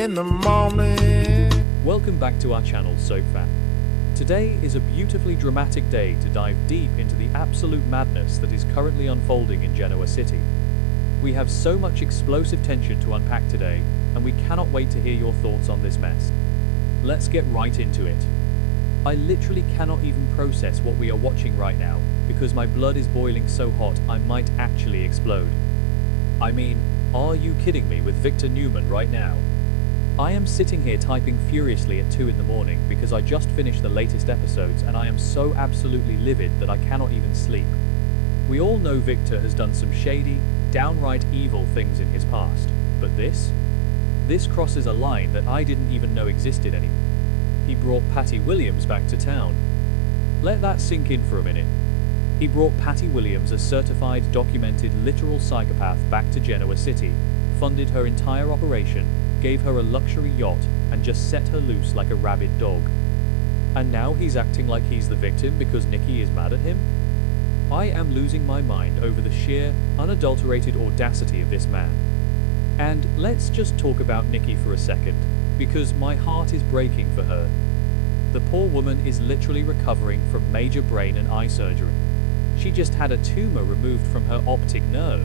in the morning. Welcome back to our channel, Soap Fan. Today is a beautifully dramatic day to dive deep into the absolute madness that is currently unfolding in Genoa City. We have so much explosive tension to unpack today, and we cannot wait to hear your thoughts on this mess. Let's get right into it. I literally cannot even process what we are watching right now, because my blood is boiling so hot I might actually explode. I mean, are you kidding me with Victor Newman right now? I am sitting here typing furiously at 2 in the morning because I just finished the latest episodes and I am so absolutely livid that I cannot even sleep. We all know Victor has done some shady, downright evil things in his past, but this crosses a line that I didn't even know existed anymore. He brought Patty Williams back to town. Let that sink in for a minute. He brought Patty Williams, a certified, documented, literal psychopath, back to Genoa City, funded her entire operation, gave her a luxury yacht, and just set her loose like a rabid dog. And now he's acting like he's the victim because Nikki is mad at him? I am losing my mind over the sheer, unadulterated audacity of this man. And let's just talk about Nikki for a second, because my heart is breaking for her. The poor woman is literally recovering from major brain and eye surgery. She just had a tumor removed from her optic nerve.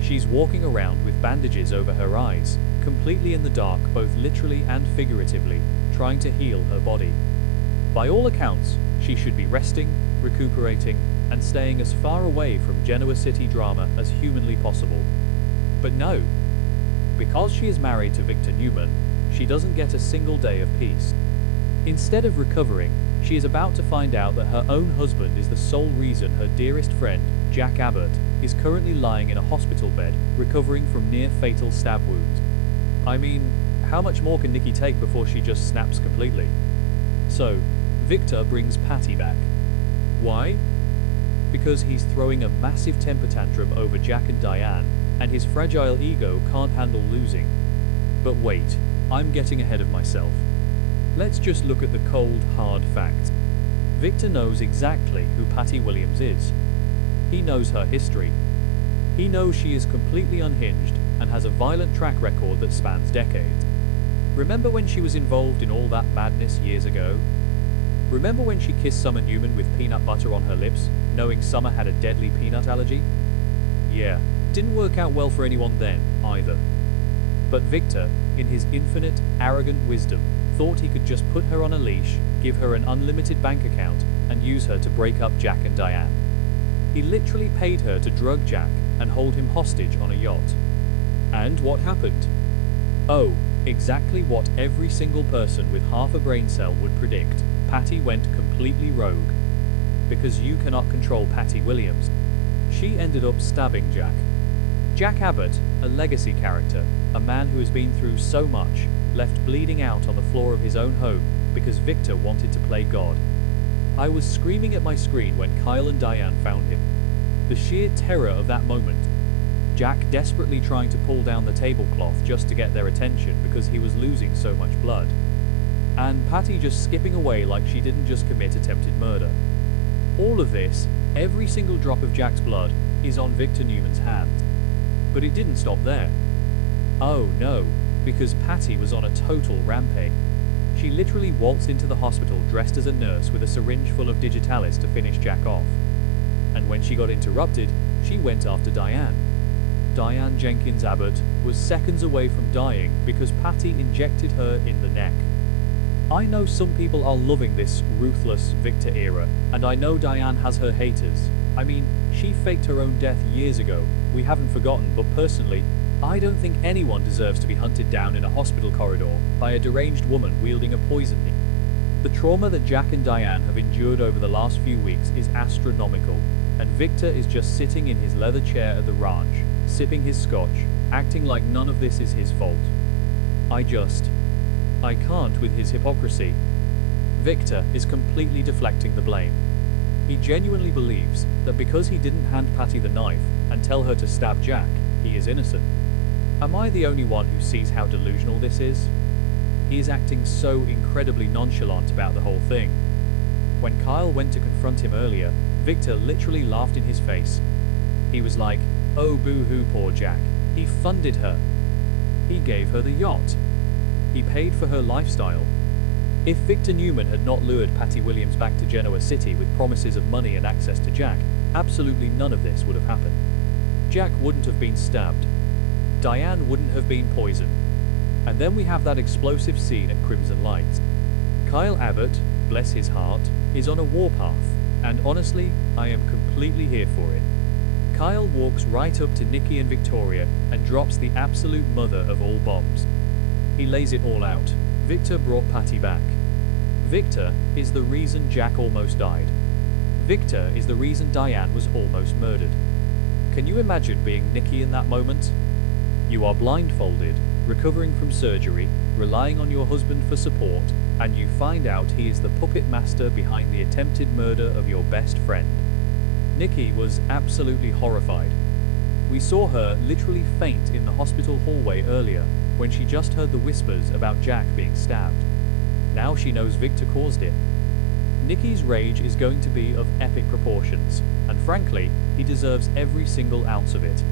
She's walking around with bandages over her eyes, completely in the dark both literally and figuratively, trying to heal her body. By all accounts, she should be resting, recuperating, and staying as far away from Genoa City drama as humanly possible. But no. Because she is married to Victor Newman, she doesn't get a single day of peace. Instead of recovering, she is about to find out that her own husband is the sole reason her dearest friend, Jack Abbott, is currently lying in a hospital bed, recovering from near-fatal stab wounds. I mean, how much more can Nikki take before she just snaps completely? So, Victor brings Patty back. Why? Because he's throwing a massive temper tantrum over Jack and Diane, and his fragile ego can't handle losing. But wait, I'm getting ahead of myself. Let's just look at the cold, hard facts. Victor knows exactly who Patty Williams is. He knows her history. He knows she is completely unhinged and has a violent track record that spans decades. Remember when she was involved in all that madness years ago? Remember when she kissed Summer Newman with peanut butter on her lips, knowing Summer had a deadly peanut allergy? Yeah, didn't work out well for anyone then, either. But Victor, in his infinite, arrogant wisdom, thought he could just put her on a leash, give her an unlimited bank account, and use her to break up Jack and Diane. He literally paid her to drug Jack and hold him hostage on a yacht. And what happened? Oh, exactly what every single person with half a brain cell would predict. Patty went completely rogue. Because you cannot control Patty Williams. She ended up stabbing Jack. Jack Abbott, a legacy character, a man who has been through so much, left bleeding out on the floor of his own home because Victor wanted to play God. I was screaming at my screen when Kyle and Diane found him. The sheer terror of that moment. Jack desperately trying to pull down the tablecloth just to get their attention because he was losing so much blood. And Patty just skipping away like she didn't just commit attempted murder. All of this, every single drop of Jack's blood, is on Victor Newman's hands. But it didn't stop there. Oh no, because Patty was on a total rampage. She literally waltzed into the hospital dressed as a nurse with a syringe full of digitalis to finish Jack off. And when she got interrupted, she went after Diane. Diane Jenkins Abbott was seconds away from dying because Patty injected her in the neck. I know some people are loving this ruthless Victor era, and I know Diane has her haters. I mean, she faked her own death years ago, we haven't forgotten, but personally, I don't think anyone deserves to be hunted down in a hospital corridor by a deranged woman wielding a poison needle. The trauma that Jack and Diane have endured over the last few weeks is astronomical, and Victor is just sitting in his leather chair at the ranch, sipping his scotch, acting like none of this is his fault. I can't with his hypocrisy. Victor is completely deflecting the blame. He genuinely believes that because he didn't hand Patty the knife and tell her to stab Jack, he is innocent. Am I the only one who sees how delusional this is? He is acting so incredibly nonchalant about the whole thing. When Kyle went to confront him earlier, Victor literally laughed in his face. He was like, "Oh boo-hoo, poor Jack. He funded her. He gave her the yacht. He paid for her lifestyle. If Victor Newman had not lured Patty Williams back to Genoa City with promises of money and access to Jack, absolutely none of this would have happened. Jack wouldn't have been stabbed. Diane wouldn't have been poisoned. And then we have that explosive scene at Crimson Lights. Kyle Abbott, bless his heart, is on a warpath, and honestly, I am completely here for it. Kyle walks right up to Nikki and Victoria and drops the absolute mother of all bombs. He lays it all out. Victor brought Patty back. Victor is the reason Jack almost died. Victor is the reason Diane was almost murdered. Can you imagine being Nikki in that moment? You are blindfolded, recovering from surgery, relying on your husband for support, and you find out he is the puppet master behind the attempted murder of your best friend. Nikki was absolutely horrified. We saw her literally faint in the hospital hallway earlier when she just heard the whispers about Jack being stabbed. Now she knows Victor caused it. Nikki's rage is going to be of epic proportions, and frankly, he deserves every single ounce of it.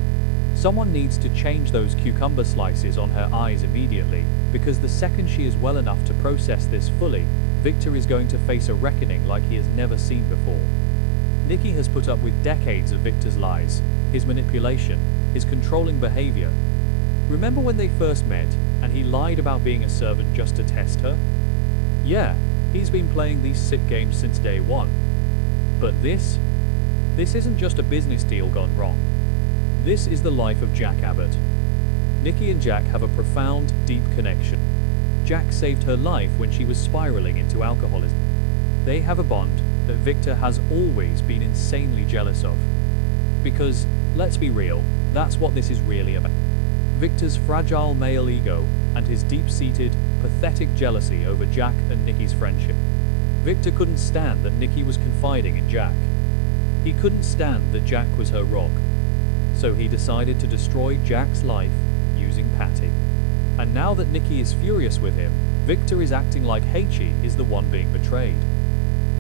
Someone needs to change those cucumber slices on her eyes immediately, because the second she is well enough to process this fully, Victor is going to face a reckoning like he has never seen before. Nikki has put up with decades of Victor's lies, his manipulation, his controlling behavior. Remember when they first met, and he lied about being a servant just to test her? Yeah, he's been playing these sick games since day one. But this isn't just a business deal gone wrong. This is the life of Jack Abbott. Nikki and Jack have a profound, deep connection. Jack saved her life when she was spiraling into alcoholism. They have a bond that Victor has always been insanely jealous of. Because, let's be real, that's what this is really about. Victor's fragile male ego and his deep-seated, pathetic jealousy over Jack and Nikki's friendship. Victor couldn't stand that Nikki was confiding in Jack. He couldn't stand that Jack was her rock. So he decided to destroy Jack's life using Patty. And now that Nikki is furious with him, Victor is acting like Heichi is the one being betrayed.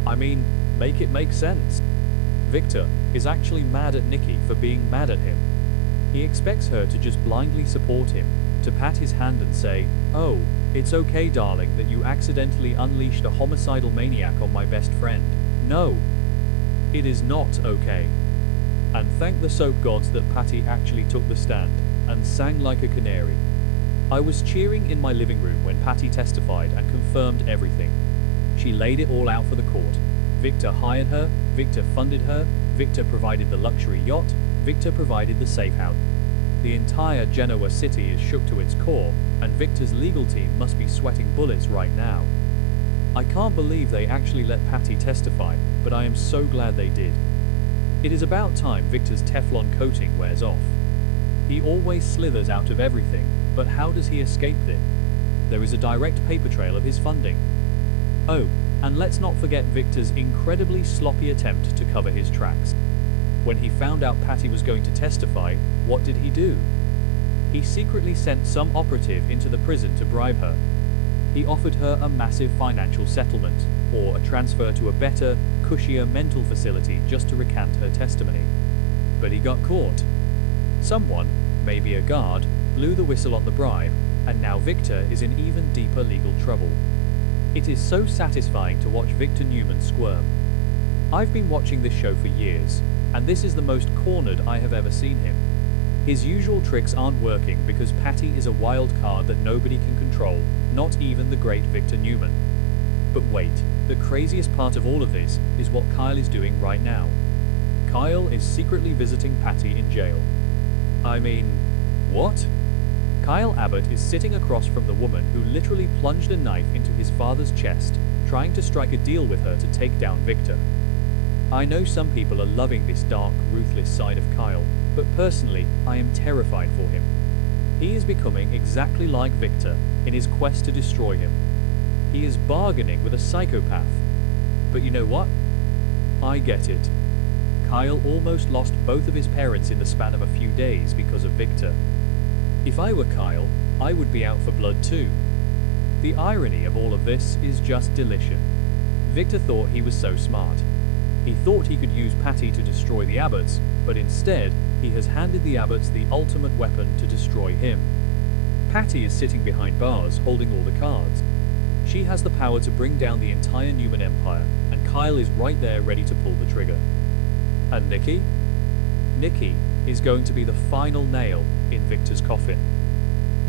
I mean, make it make sense. Victor is actually mad at Nikki for being mad at him. He expects her to just blindly support him, to pat his hand and say, "Oh, it's okay, darling, that you accidentally unleashed a homicidal maniac on my best friend." No, it is not okay. And thank the soap gods that Patty actually took the stand and sang like a canary. I was cheering in my living room when Patty testified and confirmed everything. She laid it all out for the court. Victor hired her, Victor funded her, Victor provided the luxury yacht, Victor provided the safe house. The entire Genoa city is shook to its core, and Victor's legal team must be sweating bullets right now. I can't believe they actually let Patty testify, but I am so glad they did. It is about time Victor's Teflon coating wears off. He always slithers out of everything, but how does he escape it? There is a direct paper trail of his funding. Oh, and let's not forget Victor's incredibly sloppy attempt to cover his tracks. When he found out Patty was going to testify, what did he do? He secretly sent some operative into the prison to bribe her. He offered her a massive financial settlement, or a transfer to a better, cushier mental facility just to recant her testimony. But he got caught. Someone, maybe a guard, blew the whistle on the bribe, and now Victor is in even deeper legal trouble. It is so satisfying to watch Victor Newman squirm. I've been watching this show for years, and this is the most cornered I have ever seen him. His usual tricks aren't working because Patty is a wild card that nobody can control, not even the great Victor Newman. But wait, the craziest part of all of this is what Kyle is doing right now. Kyle is secretly visiting Patty in jail. I mean, what? Kyle Abbott is sitting across from the woman who literally plunged a knife into his father's chest, trying to strike a deal with her to take down Victor. I know some people are loving this dark, ruthless side of Kyle, but personally, I am terrified for him. He is becoming exactly like Victor in his quest to destroy him. He is bargaining with a psychopath. But you know what? I get it. Kyle almost lost both of his parents in the span of a few days because of Victor. If I were Kyle, I would be out for blood too. The irony of all of this is just delicious. Victor thought he was so smart. He thought he could use Patty to destroy the Abbotts, but instead, he has handed the Abbotts the ultimate weapon to destroy him. Patty is sitting behind bars holding all the cards. She has the power to bring down the entire Newman Empire, and Kyle is right there ready to pull the trigger. And Nikki? Nikki is going to be the final nail in Victor's coffin.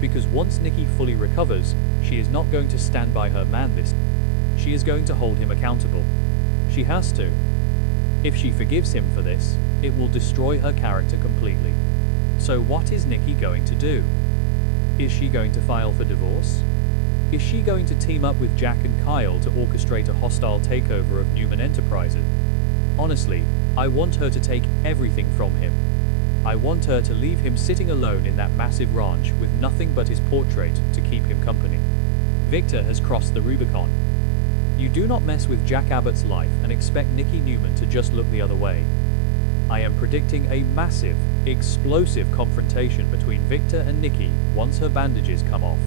Because once Nikki fully recovers, she is not going to stand by her man this time. She is going to hold him accountable. She has to. If she forgives him for this, it will destroy her character completely. So what is Nikki going to do? Is she going to file for divorce? Is she going to team up with Jack and Kyle to orchestrate a hostile takeover of Newman Enterprises? Honestly, I want her to take everything from him. I want her to leave him sitting alone in that massive ranch with nothing but his portrait to keep him company. Victor has crossed the Rubicon. You do not mess with Jack Abbott's life and expect Nikki Newman to just look the other way. I am predicting a massive, explosive confrontation between Victor and Nikki once her bandages come off.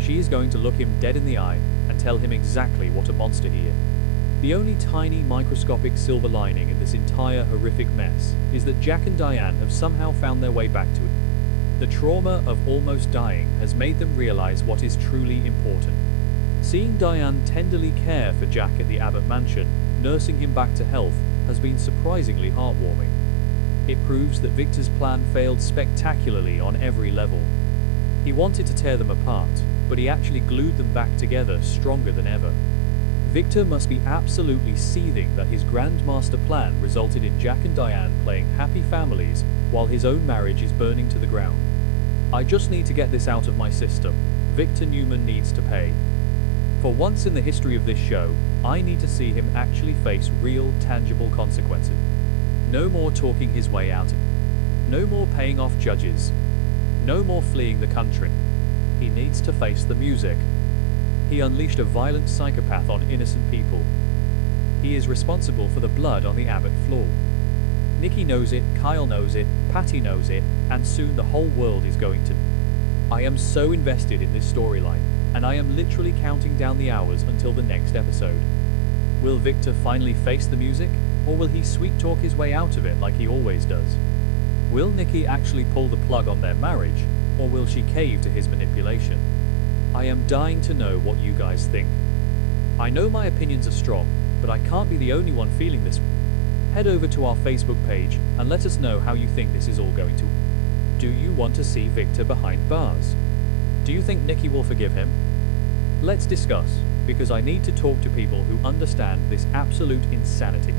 She is going to look him dead in the eye and tell him exactly what a monster he is. The only tiny microscopic silver lining in this entire horrific mess is that Jack and Diane have somehow found their way back to it. The trauma of almost dying has made them realize what is truly important. Seeing Diane tenderly care for Jack at the Abbott mansion, nursing him back to health, has been surprisingly heartwarming. It proves that Victor's plan failed spectacularly on every level. He wanted to tear them apart, but he actually glued them back together stronger than ever. Victor must be absolutely seething that his grandmaster plan resulted in Jack and Diane playing happy families while his own marriage is burning to the ground. I just need to get this out of my system. Victor Newman needs to pay. For once in the history of this show, I need to see him actually face real, tangible consequences. No more talking his way out. No more paying off judges. No more fleeing the country. He needs to face the music. He unleashed a violent psychopath on innocent people. He is responsible for the blood on the Abbott floor. Nikki knows it, Kyle knows it, Patty knows it, and soon the whole world is going to. I am so invested in this storyline, and I am literally counting down the hours until the next episode. Will Victor finally face the music, or will he sweet talk his way out of it like he always does? Will Nikki actually pull the plug on their marriage, or will she cave to his manipulation? I am dying to know what you guys think. I know my opinions are strong, but I can't be the only one feeling this. Head over to our Facebook page and let us know how you think this is all going to. Do you want to see Victor behind bars? Do you think Nikki will forgive him? Let's discuss, because I need to talk to people who understand this absolute insanity.